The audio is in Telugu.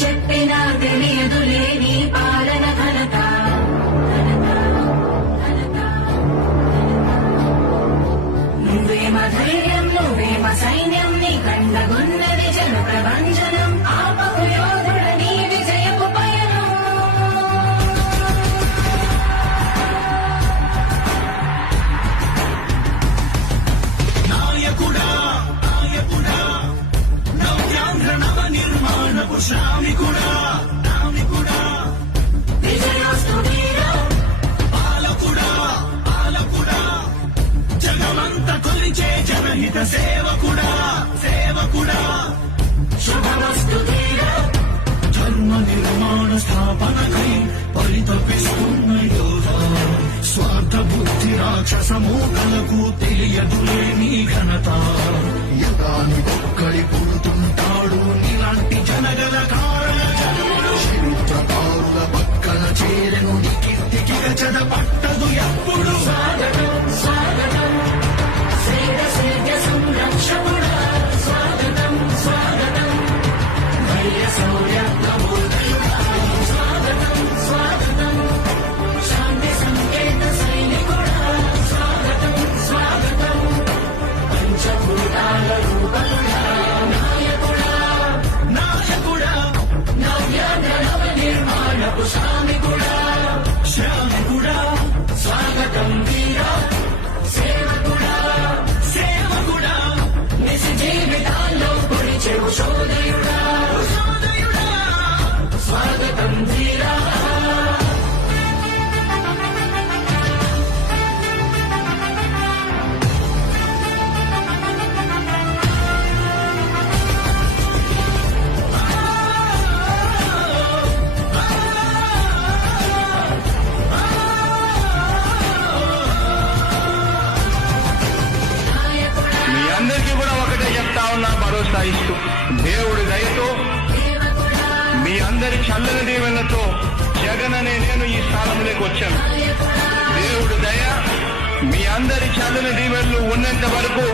చెప్పినా తెలియదులే నీ పాలన ఘనత. నువ్వేమ ధైర్యం నువ్వేమ సైన్యం నీ కండగున్నది జన ప్రభంజనం. ఆపకు యోధుడ నీ విజయపు పయనం. నాయకుడా నాయకుడా నవ్యాంధ్ర నవ నిర్మాణపు శ్రామికుడా శ్రామికుడా విజయోస్తు వీరా పాలకుడా పాలకుడా జగమంత కొలిచే జనహిత సేవకుడా సేవకుడా శుభమస్తు వీరా ధర్మ నిర్మాణ స్థాపనకై పరితపిస్తున్న యోధా. స్వార్థ బుద్ధి రాక్షస మూకలకు తెలియదులే నీ ఘనత. యుగానికొక్కడి పుడుతుంటాడు నీలాంటి జనగల కారణ జన్ముడు. చరిత్రకారుల పక్కన చేరెను నీ కీర్తికి గజద పట్టదు ఎప్పుడు. స్వాగతం స్వాగతం శ్రీరసేద్య సంరక్షకుడా. స్వాగతం స్వాగతం ధైర్య శౌర్య నవోదయుడా. స్వాగతం స్వాగతం శాంతి సంకేత సైనికుడా. స్వాగతం స్వాగతం పంచభూతాల రూపకుడా. నాయకుడా నాయకుడా నవ్యాంధ్ర నవ నిర్మాణపు శ్రామికుడా. శ్రామికుడా స్వాగతం వీరా సేవకుడా. సేవకుడా నిజ జీవితాల్లో పొడిచెవు శోధయుడా. సోదయుడా స్వాగతం వీరా మీ అందరికీ కూడా ఒకటే చెప్తా ఉన్నా, భరోసా ఇస్తూ దేవుడి దయతో మీ అందరి చల్లని దీవెనలతో జగన్ అనే నేను ఈ స్థానంలోకి వచ్చాను. దేవుడి దయ మీ అందరి చల్లని దీవెనలు ఉన్నంత వరకు